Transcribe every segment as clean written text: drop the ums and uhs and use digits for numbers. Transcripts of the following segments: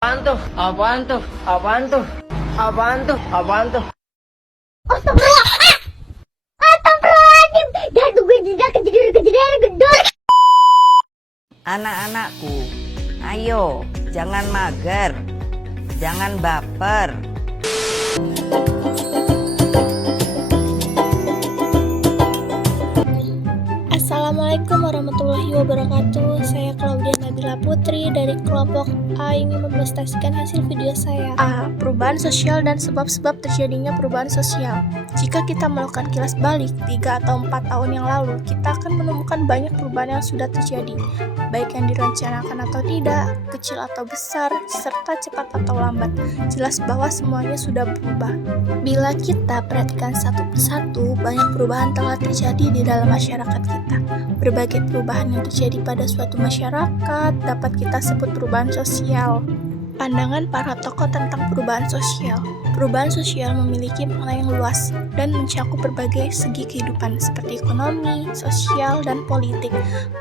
Apaan tuh? Apaan tuh? Apaan tuh? Apaan tuh? Apaan tuh? Astagfirullah. Astagfirullahaladzim. Jatuh gue kejedar gedor. Anak-anakku, ayo, jangan mager, jangan baper. Assalamualaikum warahmatullahi wabarakatuh. Saya Claudia Nabila Putri dari kelompok A ingin mempresentasikan hasil video saya. A. Perubahan sosial dan sebab-sebab terjadinya perubahan sosial. Jika kita melakukan kilas balik 3 atau 4 tahun yang lalu, kita akan menemukan banyak perubahan yang sudah terjadi, baik yang direncanakan atau tidak, kecil atau besar, serta cepat atau lambat. Jelas bahwa semuanya sudah berubah. Bila kita perhatikan satu persatu, banyak perubahan telah terjadi di dalam masyarakat kita. Berbagai perubahan yang terjadi pada suatu masyarakat dapat kita sebut perubahan sosial. Pandangan para tokoh tentang perubahan sosial. Perubahan sosial memiliki makna yang luas dan mencakup berbagai segi kehidupan seperti ekonomi, sosial, dan politik.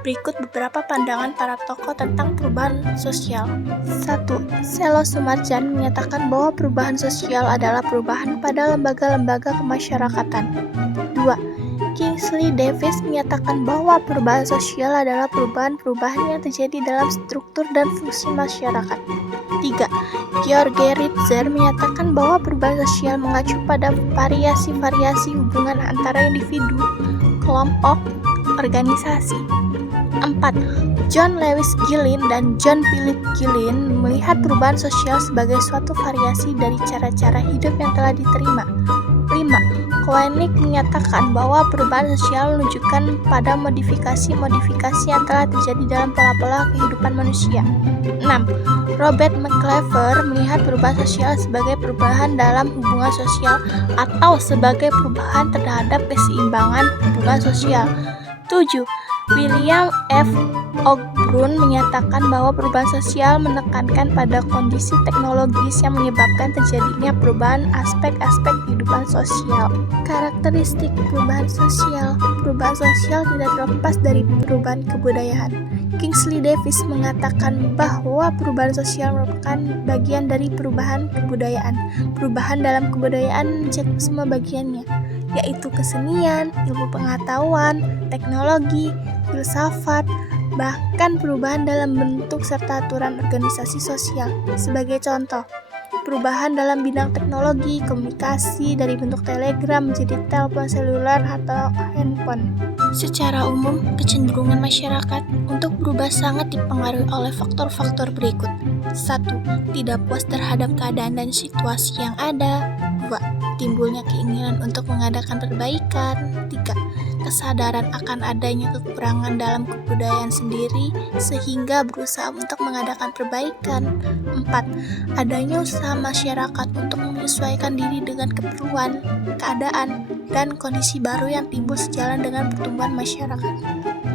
Berikut beberapa pandangan para tokoh tentang perubahan sosial. 1. Selo Sumarjan menyatakan bahwa perubahan sosial adalah perubahan pada lembaga-lembaga kemasyarakatan. 2. Kingsley Davis menyatakan bahwa perubahan sosial adalah perubahan-perubahan yang terjadi dalam struktur dan fungsi masyarakat. 3. George Ritzer menyatakan bahwa perubahan sosial mengacu pada variasi-variasi hubungan antara individu, kelompok, organisasi. 4. John Lewis Gillin dan John Philip Gillin melihat perubahan sosial sebagai suatu variasi dari cara-cara hidup yang telah diterima. 5. Koenig menyatakan bahwa perubahan sosial menunjukkan pada modifikasi-modifikasi yang telah terjadi dalam pola-pola kehidupan manusia. 6. Robert McClever melihat perubahan sosial sebagai perubahan dalam hubungan sosial atau sebagai perubahan terhadap keseimbangan hubungan sosial. 7. William F. Ogbrun menyatakan bahwa perubahan sosial menekankan pada kondisi teknologis yang menyebabkan terjadinya perubahan aspek-aspek kehidupan sosial. Karakteristik perubahan sosial. Perubahan sosial tidak terlepas dari perubahan kebudayaan. Kingsley Davis mengatakan bahwa perubahan sosial merupakan bagian dari perubahan kebudayaan. Perubahan dalam kebudayaan mencakup semua bagiannya, yaitu kesenian, ilmu pengetahuan, teknologi, filsafat, bahkan perubahan dalam bentuk serta aturan organisasi sosial. Sebagai contoh, perubahan dalam bidang teknologi, komunikasi dari bentuk telegram menjadi telepon seluler atau handphone. Secara umum, kecenderungan masyarakat untuk berubah sangat dipengaruhi oleh faktor-faktor berikut. 1. Tidak puas terhadap keadaan dan situasi yang ada. 2. Timbulnya keinginan untuk mengadakan perbaikan. 3. Kesadaran akan adanya kekurangan dalam kebudayaan sendiri sehingga berusaha untuk mengadakan perbaikan. 4. Adanya usaha masyarakat untuk menyesuaikan diri dengan keperluan, keadaan, dan kondisi baru yang timbul sejalan dengan pertumbuhan masyarakat.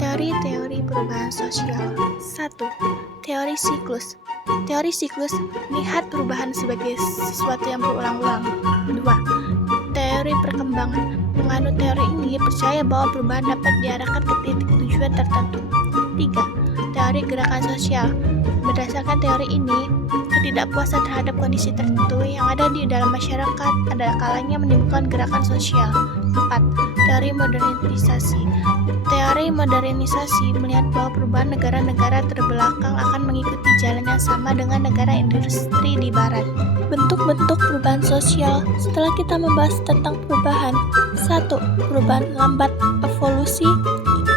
Teori-teori perubahan sosial. 1. Teori siklus. Teori siklus melihat perubahan sebagai sesuatu yang berulang-ulang. 2. Teori perkembangan. Menganut teori ini percaya bahwa perubahan dapat diarahkan ke titik tujuan tertentu. 3. Teori gerakan sosial. Berdasarkan teori ini, ketidakpuasan terhadap kondisi tertentu yang ada di dalam masyarakat adalah kalanya menimbulkan gerakan sosial. 4. Teori modernisasi. Teori modernisasi melihat bahwa perubahan negara-negara terbelakang akan mengikuti jalan yang sama dengan negara industri di barat. Bentuk-bentuk perubahan sosial. Setelah kita membahas tentang perubahan, 1. Perubahan lambat evolusi.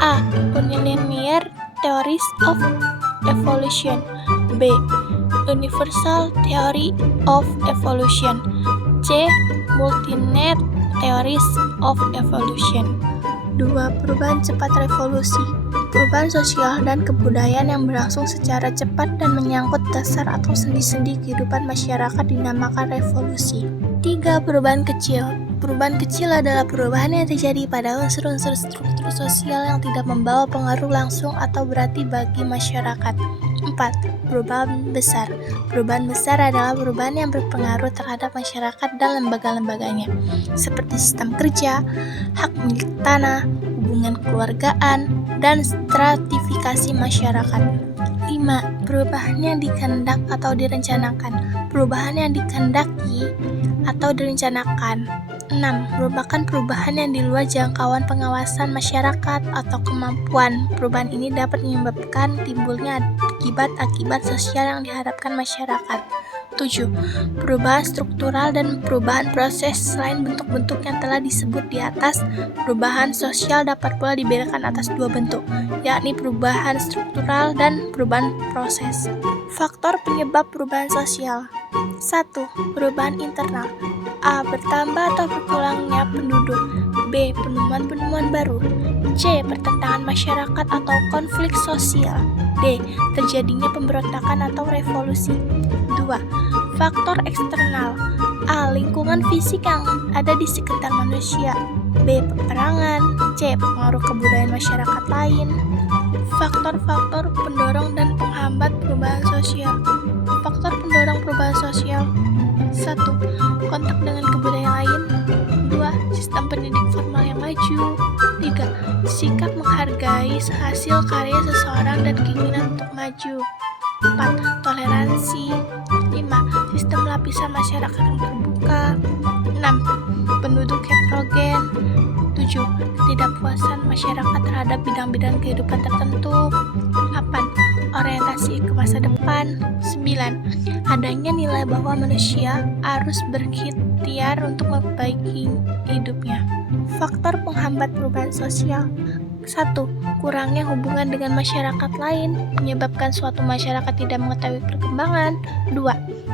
A. Unilinear theories of evolution. B. Universal theory of evolution. C. Multinet theories of evolution. 2. Perubahan cepat revolusi. Perubahan sosial dan kebudayaan yang berlangsung secara cepat dan menyangkut dasar atau sendi-sendi kehidupan masyarakat dinamakan revolusi. 3. Perubahan kecil. Perubahan kecil adalah perubahan yang terjadi pada unsur-unsur struktur sosial yang tidak membawa pengaruh langsung atau berarti bagi masyarakat. 4. Perubahan besar. Perubahan besar adalah perubahan yang berpengaruh terhadap masyarakat dan lembaga-lembaganya, seperti sistem kerja, hak milik tanah, hubungan kekeluargaan, dan stratifikasi masyarakat. 5. Perubahan yang dikehendak atau direncanakan. Perubahan yang dikehendaki atau direncanakan. 6. Merupakan perubahan yang di luar jangkauan pengawasan masyarakat atau kemampuan. Perubahan ini dapat menyebabkan timbulnya akibat-akibat sosial yang diharapkan masyarakat. 7. Perubahan struktural dan perubahan proses. Selain bentuk-bentuk yang telah disebut di atas, perubahan sosial dapat pula dibedakan atas dua bentuk, yakni perubahan struktural dan perubahan proses. Faktor penyebab perubahan sosial. 1. Perubahan internal. A. Bertambah atau berkurangnya penduduk. B. Penemuan-penemuan baru. C. Pertentangan masyarakat atau konflik sosial. D. Terjadinya pemberontakan atau revolusi. 2. Faktor eksternal. A. Lingkungan fisik yang ada di sekitar manusia. B. Peperangan. C. Pengaruh kebudayaan masyarakat lain. Faktor-faktor pendorong dan penghambat perubahan sosial. Faktor pendorong perubahan sosial. 1. Kontak dengan kebudayaan lain. 2. Sistem pendidik formal yang maju. 3. Sikap menghargai hasil karya seseorang dan keinginan untuk maju. 4. Toleransi. 5. Sistem lapisan masyarakat yang terbuka. 6. Penduduk heterogen. 7. Ketidakpuasan masyarakat terhadap bidang-bidang kehidupan tertentu. 8. Orientasi ke masa depan. 9. Adanya nilai bahwa manusia harus berikhtiar untuk memperbaiki hidupnya. Faktor penghambat perubahan sosial. 1. Kurangnya hubungan dengan masyarakat lain menyebabkan suatu masyarakat tidak mengetahui perkembangan. 2.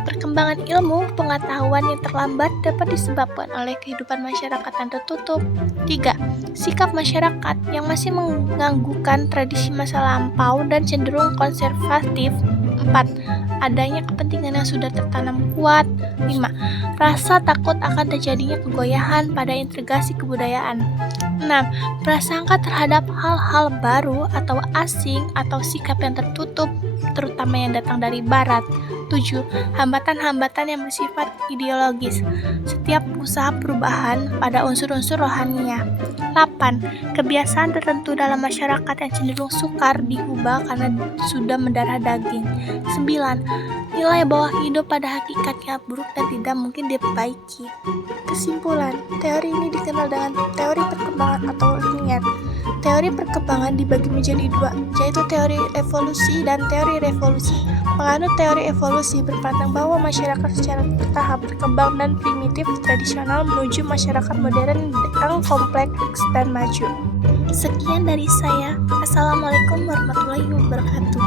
Perkembangan ilmu pengetahuan yang terlambat dapat disebabkan oleh kehidupan masyarakat yang tertutup. 3. Sikap masyarakat yang masih mengganggukan tradisi masa lampau dan cenderung konservatif. 4. Adanya kepentingan yang sudah tertanam kuat. 5. Rasa takut akan terjadinya kegoyahan pada integrasi kebudayaan. 6. Prasangka terhadap hal-hal baru atau asing atau sikap yang tertutup, terutama yang datang dari barat. 7. Hambatan-hambatan yang bersifat ideologis. Setiap usaha perubahan pada unsur-unsur rohaninya. 8. Kebiasaan tertentu dalam masyarakat yang cenderung sukar diubah karena sudah mendarah daging. 9. Nilai bahwa hidup pada hakikatnya buruk dan tidak mungkin diperbaiki. Kesimpulan, teori ini dikenal dengan teori perkembangan atau linier. Teori perkembangan dibagi menjadi dua, yaitu teori evolusi dan teori revolusi. Penganut teori evolusi berpandang bahwa masyarakat secara bertahap berkembang dan primitif tradisional menuju masyarakat modern yang kompleks dan maju. Sekian dari saya. Assalamualaikum warahmatullahi wabarakatuh.